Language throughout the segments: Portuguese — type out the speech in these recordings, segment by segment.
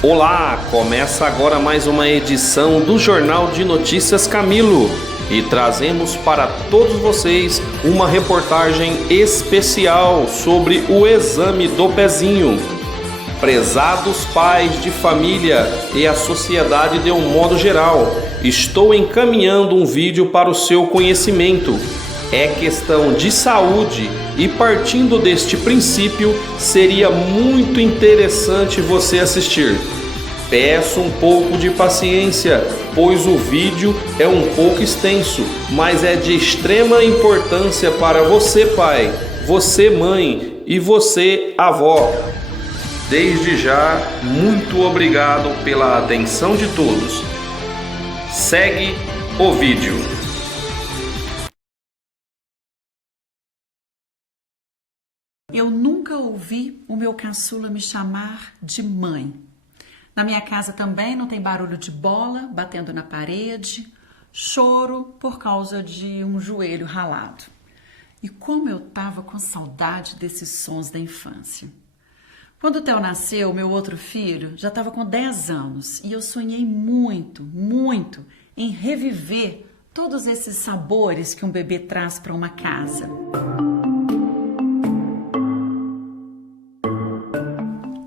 Olá, começa agora mais uma edição do Jornal de Notícias Camilo e trazemos para todos vocês uma reportagem especial sobre o exame do pezinho. Prezados pais de família e a sociedade de um modo geral, estou encaminhando um vídeo para o seu conhecimento. É questão de saúde e, partindo deste princípio, seria muito interessante você assistir. Peço um pouco de paciência, pois o vídeo é um pouco extenso, mas é de extrema importância para você, pai, você, mãe e você, avó. Desde já, muito obrigado pela atenção de todos. Segue o vídeo. Eu nunca ouvi o meu caçula me chamar de mãe. Na minha casa também não tem barulho de bola batendo na parede, choro por causa de um joelho ralado. E como eu tava com saudade desses sons da infância. Quando o Theo nasceu, meu outro filho já estava com 10 anos e eu sonhei muito, muito em reviver todos esses sabores que um bebê traz para uma casa.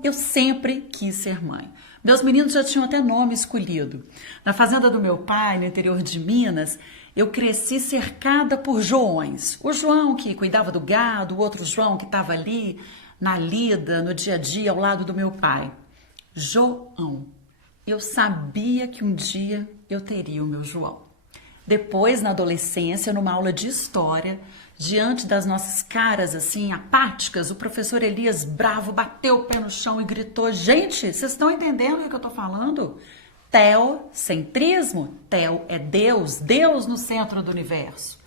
Eu sempre quis ser mãe. Meus meninos já tinham até nome escolhido. Na fazenda do meu pai, no interior de Minas, eu cresci cercada por Joões. O João que cuidava do gado, o outro João que estava ali na lida, no dia a dia, ao lado do meu pai. João. Eu sabia que um dia eu teria o meu João. Depois, na adolescência, numa aula de história, diante das nossas caras assim, apáticas, o professor Elias Bravo bateu o pé no chão e gritou: gente, vocês estão entendendo o que eu tô falando? Teocentrismo? Theo é Deus, Deus no centro do universo.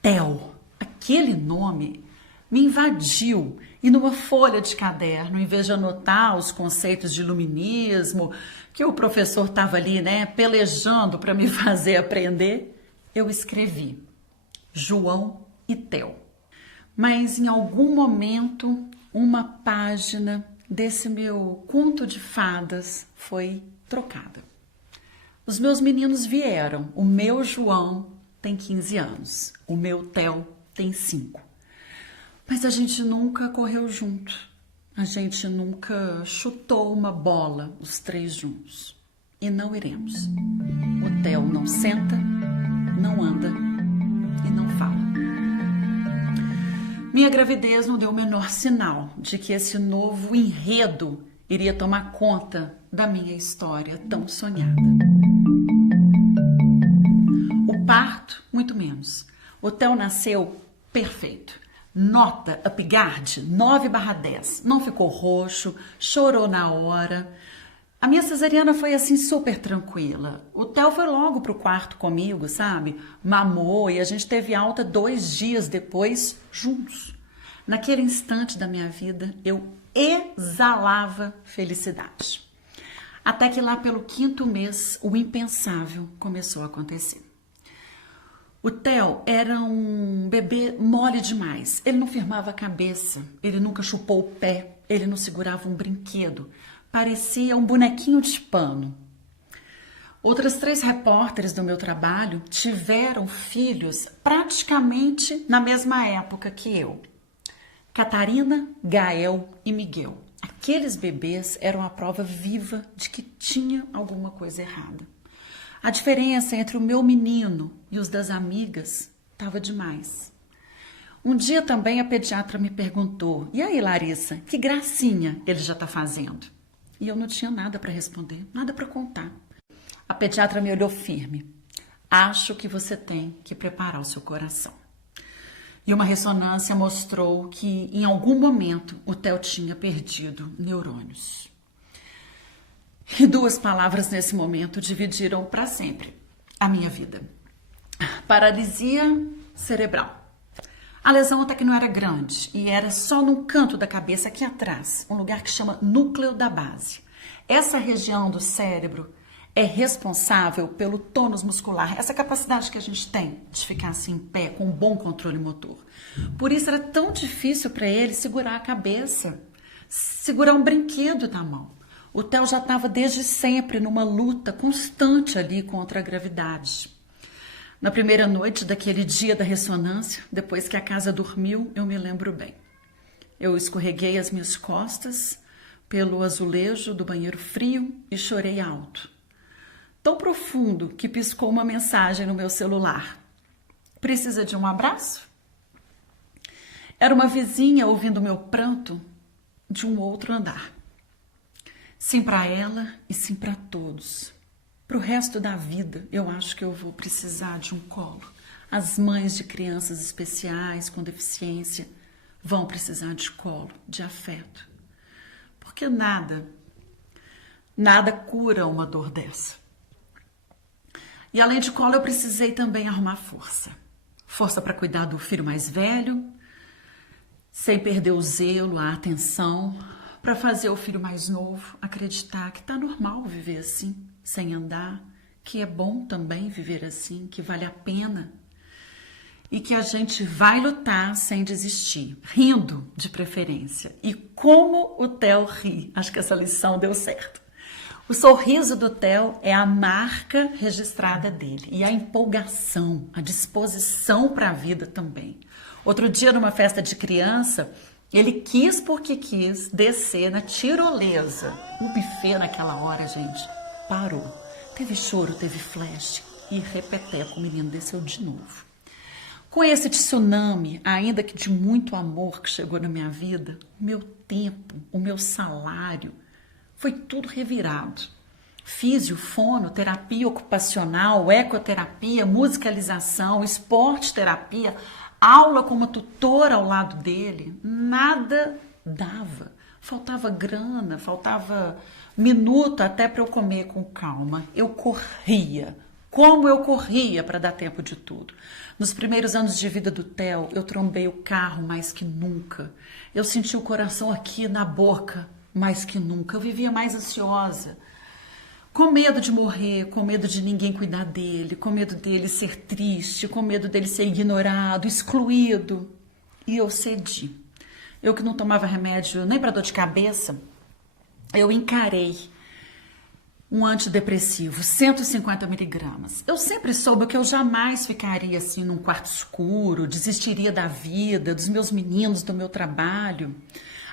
Theo, aquele nome me invadiu e numa folha de caderno, em vez de anotar os conceitos de iluminismo, que o professor estava ali, pelejando para me fazer aprender, eu escrevi João e Theo. Mas em algum momento, uma página desse meu conto de fadas foi trocada. Os meus meninos vieram. O meu João tem 15 anos. O meu Theo tem 5. Mas a gente nunca correu junto. A gente nunca chutou uma bola, os 3 juntos. E não iremos. O Theo não senta, não anda e não fala. Minha gravidez não deu o menor sinal de que esse novo enredo iria tomar conta da minha história tão sonhada. O parto, muito menos. O Theo nasceu perfeito. Nota Upgard 9/10. Não ficou roxo, chorou na hora. A minha cesariana foi assim super tranquila. O Theo foi logo pro quarto comigo, sabe? Mamou e a gente teve alta 2 dias depois, juntos. Naquele instante da minha vida, eu exalava felicidade. Até que lá pelo 5º mês, o impensável começou a acontecer. O Theo era um bebê mole demais. Ele não firmava a cabeça, ele nunca chupou o pé, ele não segurava um brinquedo. Parecia um bonequinho de pano. Outras 3 repórteres do meu trabalho tiveram filhos praticamente na mesma época que eu. Catarina, Gael e Miguel. Aqueles bebês eram a prova viva de que tinha alguma coisa errada. A diferença entre o meu menino e os das amigas estava demais. Um dia também a pediatra me perguntou: e aí, Larissa, que gracinha ele já está fazendo? E eu não tinha nada para responder, nada para contar. A pediatra me olhou firme. Acho que você tem que preparar o seu coração. E uma ressonância mostrou que em algum momento o Theo tinha perdido neurônios. E 2 palavras nesse momento dividiram para sempre a minha vida. Paralisia cerebral. A lesão até que não era grande e era só num canto da cabeça aqui atrás, um lugar que chama núcleo da base. Essa região do cérebro é responsável pelo tônus muscular, essa capacidade que a gente tem de ficar assim em pé, com um bom controle motor. Por isso era tão difícil para ele segurar a cabeça, segurar um brinquedo na mão. O Theo já estava desde sempre numa luta constante ali contra a gravidade. Na primeira noite daquele dia da ressonância, depois que a casa dormiu, eu me lembro bem. Eu escorreguei as minhas costas pelo azulejo do banheiro frio e chorei alto. Tão profundo que piscou uma mensagem no meu celular. Precisa de um abraço? Era uma vizinha ouvindo meu pranto de um outro andar. Sim para ela e sim para todos. Para o resto da vida, eu acho que eu vou precisar de um colo. As mães de crianças especiais com deficiência vão precisar de colo, de afeto. Porque nada cura uma dor dessa. E além de colo, eu precisei também arrumar força. Força para cuidar do filho mais velho, sem perder o zelo, a atenção, para fazer o filho mais novo acreditar que tá normal viver assim, sem andar, que é bom também viver assim, que vale a pena e que a gente vai lutar sem desistir, rindo de preferência. E como o Theo ri, acho que essa lição deu certo. O sorriso do Theo é a marca registrada dele e a empolgação, a disposição para a vida também. Outro dia, numa festa de criança, ele quis porque quis descer na tirolesa. O buffet naquela hora, gente, parou. Teve choro, teve flash e repeteco, o menino desceu de novo. Com esse tsunami, ainda que de muito amor que chegou na minha vida, o meu tempo, o meu salário, foi tudo revirado. Físio, fono, terapia ocupacional, ecoterapia, musicalização, esporte terapia, aula com uma tutora ao lado dele, nada dava. Faltava grana, faltava minuto até para eu comer com calma. Eu corria. Como eu corria para dar tempo de tudo. Nos primeiros anos de vida do Theo, eu trombei o carro mais que nunca. Eu senti o coração aqui na boca mais que nunca. Eu vivia mais ansiosa. Com medo de morrer, com medo de ninguém cuidar dele, com medo dele ser triste, com medo dele ser ignorado, excluído. E eu cedi. Eu que não tomava remédio nem para dor de cabeça, eu encarei um antidepressivo, 150 miligramas. Eu sempre soube que eu jamais ficaria assim num quarto escuro, desistiria da vida, dos meus meninos, do meu trabalho.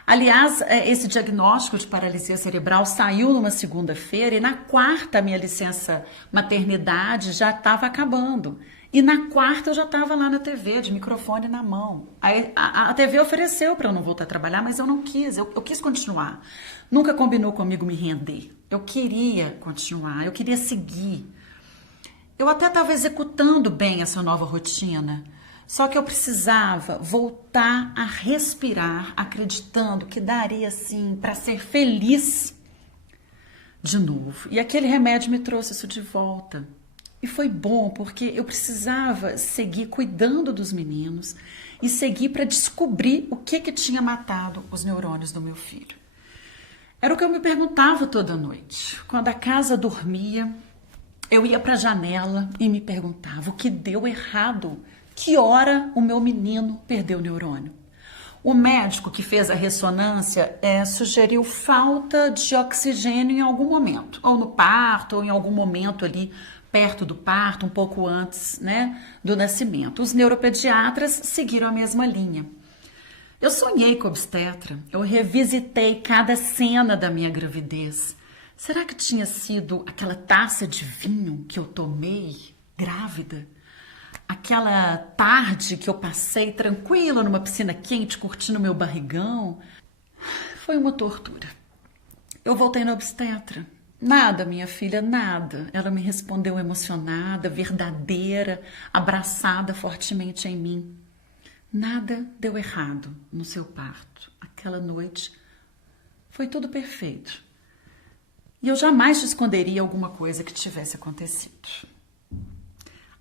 Aliás, esse diagnóstico de paralisia cerebral saiu numa segunda-feira e na quarta a minha licença maternidade já estava acabando. E na quarta eu já estava lá na TV, de microfone na mão. Aí, a TV ofereceu para eu não voltar a trabalhar, mas eu não quis, eu quis continuar. Nunca combinou comigo me render. Eu queria continuar, eu queria seguir. Eu até estava executando bem essa nova rotina, só que eu precisava voltar a respirar, acreditando que daria assim para ser feliz de novo. E aquele remédio me trouxe isso de volta. E foi bom porque eu precisava seguir cuidando dos meninos e seguir para descobrir o que tinha matado os neurônios do meu filho. Era o que eu me perguntava toda noite. Quando a casa dormia, eu ia para a janela e me perguntava o que deu errado. Que hora o meu menino perdeu o neurônio? O médico que fez a ressonância sugeriu falta de oxigênio em algum momento, ou no parto, ou em algum momento ali perto do parto, um pouco antes, do nascimento. Os neuropediatras seguiram a mesma linha. Eu sonhei com obstetra, eu revisitei cada cena da minha gravidez. Será que tinha sido aquela taça de vinho que eu tomei grávida? Aquela tarde que eu passei tranquila numa piscina quente, curtindo meu barrigão? Foi uma tortura. Eu voltei na obstetra. Nada, minha filha, nada. Ela me respondeu emocionada, verdadeira, abraçada fortemente em mim. Nada deu errado no seu parto. Aquela noite foi tudo perfeito. E eu jamais te esconderia alguma coisa que tivesse acontecido.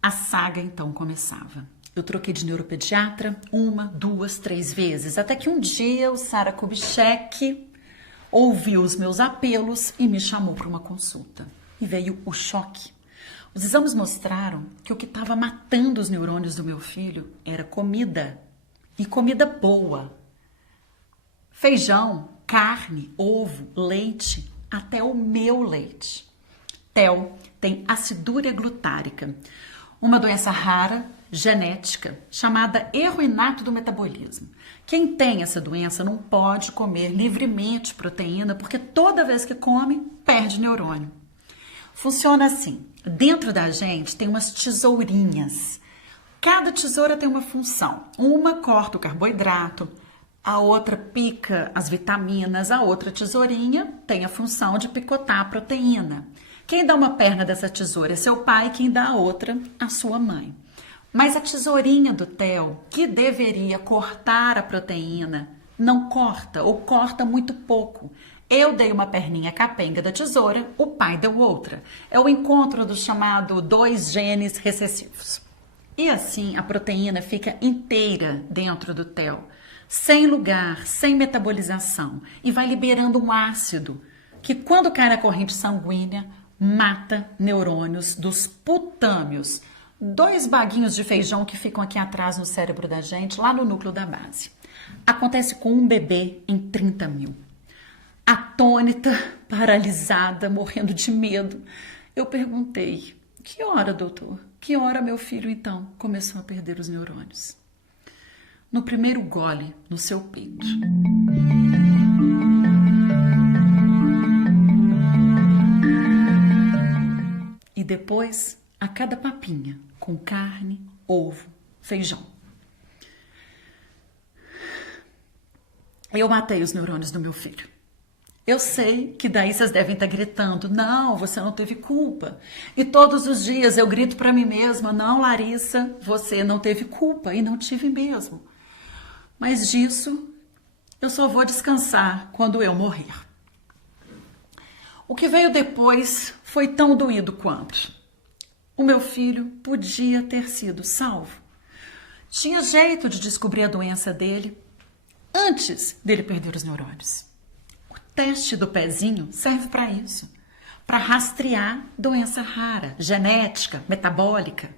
A saga então começava. Eu troquei de neuropediatra 1, 2, 3 vezes, até que um dia o Sara Kubitschek ouviu os meus apelos e me chamou para uma consulta. E veio o choque. Os exames mostraram que o que estava matando os neurônios do meu filho era comida. E comida boa. Feijão, carne, ovo, leite, até o meu leite. TEL tem acidúria glutárica, uma doença rara, genética, chamada erro inato do metabolismo. Quem tem essa doença não pode comer livremente proteína, porque toda vez que come, perde neurônio. Funciona assim, dentro da gente tem umas tesourinhas. Cada tesoura tem uma função. Uma corta o carboidrato, a outra pica as vitaminas, a outra tesourinha tem a função de picotar a proteína. Quem dá uma perna dessa tesoura é seu pai, quem dá a outra, a sua mãe. Mas a tesourinha do TEL, que deveria cortar a proteína, não corta ou corta muito pouco. Eu dei uma perninha capenga da tesoura, o pai deu outra. É o encontro do chamado 2 genes recessivos. E assim a proteína fica inteira dentro do TEL, sem lugar, sem metabolização, e vai liberando um ácido que, quando cai na corrente sanguínea, mata neurônios dos putâmios, 2 baguinhos de feijão que ficam aqui atrás no cérebro da gente, lá no núcleo da base. Acontece com um bebê em 30 mil. Atônita, paralisada, morrendo de medo, eu perguntei: que hora, doutor? Que hora meu filho, então, começou a perder os neurônios? No primeiro gole no seu peito. E depois, a cada papinha, com carne, ovo, feijão. Eu matei os neurônios do meu filho. Eu sei que daí vocês devem estar gritando: não, você não teve culpa. E todos os dias eu grito para mim mesma: não, Larissa, você não teve culpa, e não tive mesmo. Mas disso eu só vou descansar quando eu morrer. O que veio depois foi tão doído quanto. O meu filho podia ter sido salvo. Tinha jeito de descobrir a doença dele antes dele perder os neurônios. O teste do pezinho serve para isso, para rastrear doença rara, genética, metabólica,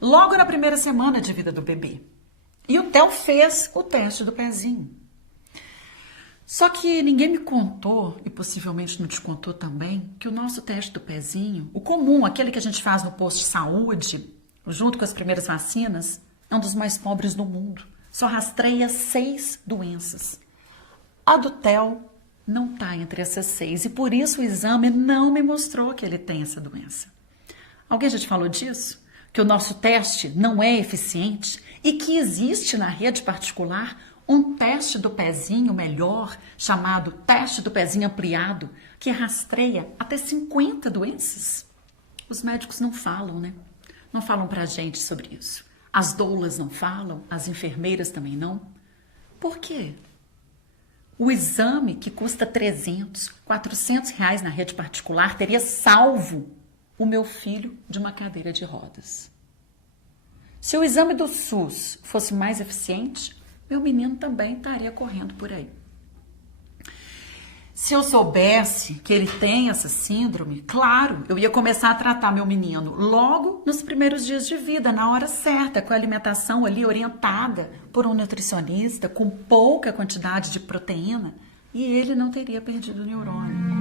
logo na primeira semana de vida do bebê. E o TEL fez o teste do pezinho. Só que ninguém me contou, e possivelmente não te contou também, que o nosso teste do pezinho, o comum, aquele que a gente faz no posto de saúde, junto com as primeiras vacinas, é um dos mais pobres do mundo. Só rastreia 6 doenças. A do TEL não está entre essas 6, e por isso o exame não me mostrou que ele tem essa doença. Alguém já te falou disso? Que o nosso teste não é eficiente e que existe na rede particular um teste do pezinho melhor, chamado teste do pezinho ampliado, que rastreia até 50 doenças? Os médicos não falam, né? Não falam pra gente sobre isso. As doulas não falam, as enfermeiras também não. Por quê? O exame que custa 300, 400 reais na rede particular teria salvo o meu filho de uma cadeira de rodas. Se o exame do SUS fosse mais eficiente, meu menino também estaria correndo por aí. Se eu soubesse que ele tem essa síndrome, claro, eu ia começar a tratar meu menino logo nos primeiros dias de vida, na hora certa, com a alimentação ali orientada por um nutricionista, com pouca quantidade de proteína, e ele não teria perdido o neurônio.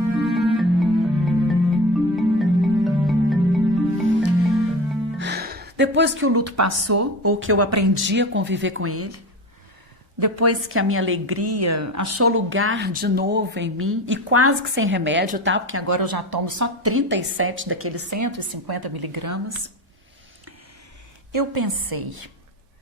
Depois que o luto passou, ou que eu aprendi a conviver com ele, depois que a minha alegria achou lugar de novo em mim, e quase que sem remédio, tá? Porque agora eu já tomo só 37 daqueles 150 miligramas, eu pensei: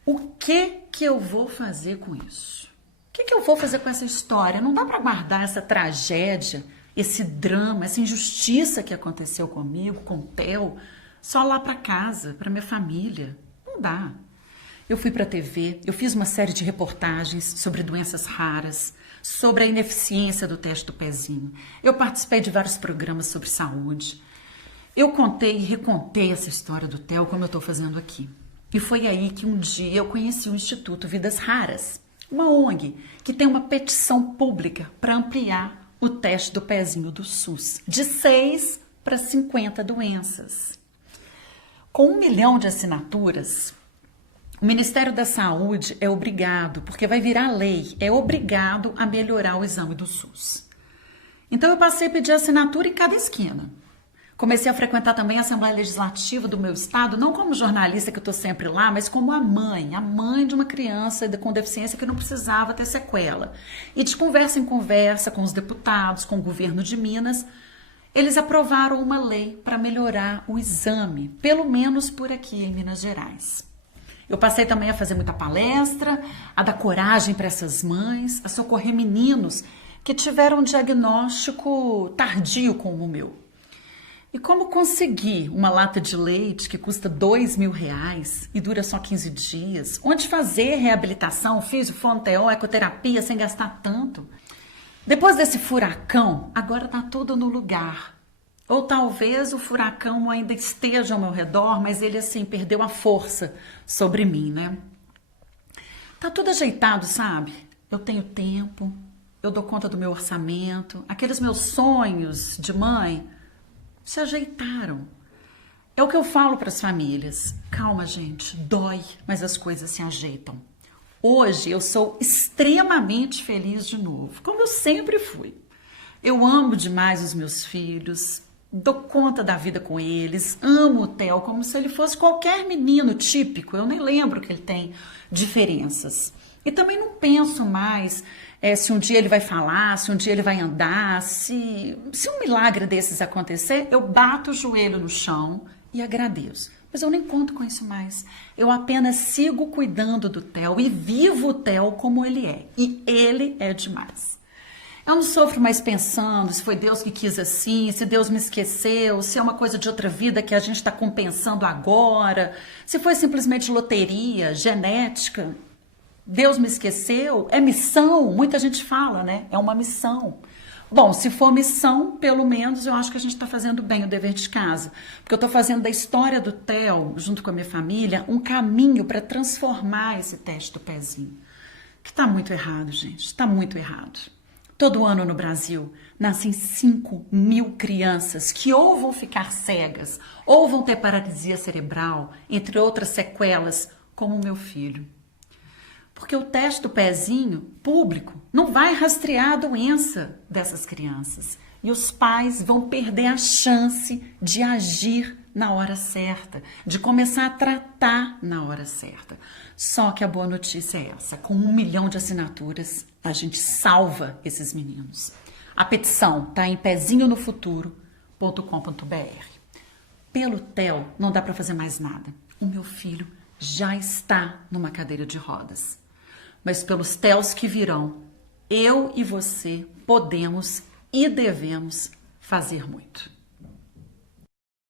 o que eu vou fazer com isso? O que eu vou fazer com essa história? Não dá para guardar essa tragédia, esse drama, essa injustiça que aconteceu comigo, com o TEL, só lá para casa, para minha família. Não dá. Eu fui para a TV, eu fiz uma série de reportagens sobre doenças raras, sobre a ineficiência do teste do pezinho. Eu participei de vários programas sobre saúde. Eu contei e recontei essa história do TEL, como eu estou fazendo aqui. E foi aí que um dia eu conheci o Instituto Vidas Raras, uma ONG que tem uma petição pública para ampliar o teste do pezinho do SUS, de 6 para 50 doenças. Com 1 milhão de assinaturas, o Ministério da Saúde é obrigado, porque vai virar lei, é obrigado a melhorar o exame do SUS. Então eu passei a pedir assinatura em cada esquina. Comecei a frequentar também a Assembleia Legislativa do meu estado, não como jornalista que eu estou sempre lá, mas como a mãe de uma criança com deficiência que não precisava ter sequela. E de conversa em conversa com os deputados, com o governo de Minas, eles aprovaram uma lei para melhorar o exame, pelo menos por aqui em Minas Gerais. Eu passei também a fazer muita palestra, a dar coragem para essas mães, a socorrer meninos que tiveram um diagnóstico tardio como o meu. E como conseguir uma lata de leite que custa R$2.000 e dura só 15 dias? Onde fazer reabilitação, físio, fonoteó, ecoterapia sem gastar tanto? Depois desse furacão, agora tá tudo no lugar. Ou talvez o furacão ainda esteja ao meu redor, mas ele assim perdeu a força sobre mim, né? Tá tudo ajeitado, sabe? Eu tenho tempo, eu dou conta do meu orçamento, aqueles meus sonhos de mãe se ajeitaram. É o que eu falo para as famílias. Calma, gente, dói, mas as coisas se ajeitam. Hoje eu sou extremamente feliz de novo, como eu sempre fui. Eu amo demais os meus filhos, dou conta da vida com eles, amo o Theo como se ele fosse qualquer menino típico. Eu nem lembro que ele tem diferenças. E também não penso mais se um dia ele vai falar, se um dia ele vai andar, se um milagre desses acontecer, eu bato o joelho no chão e agradeço. Mas eu nem conto com isso mais. Eu apenas sigo cuidando do Theo e vivo o Theo como ele é. E ele é demais. Eu não sofro mais pensando se foi Deus que quis assim, se Deus me esqueceu, se é uma coisa de outra vida que a gente está compensando agora, se foi simplesmente loteria, genética. Deus me esqueceu? É missão? Muita gente fala, né? É uma missão. Bom, se for missão, pelo menos eu acho que a gente está fazendo bem o dever de casa. Porque eu estou fazendo da história do Theo, junto com a minha família, um caminho para transformar esse teste do pezinho. Que está muito errado, gente. Está muito errado. Todo ano no Brasil nascem 5.000 crianças que ou vão ficar cegas, ou vão ter paralisia cerebral, entre outras sequelas, como o meu filho. Porque o teste do pezinho público não vai rastrear a doença dessas crianças. E os pais vão perder a chance de agir na hora certa, de começar a tratar na hora certa. Só que a boa notícia é essa: com 1 milhão de assinaturas, a gente salva esses meninos. A petição está em pezinhonofuturo.com.br. Pelo Theo, não dá para fazer mais nada. O meu filho já está numa cadeira de rodas. Mas pelos Theos que virão, eu e você podemos e devemos fazer muito.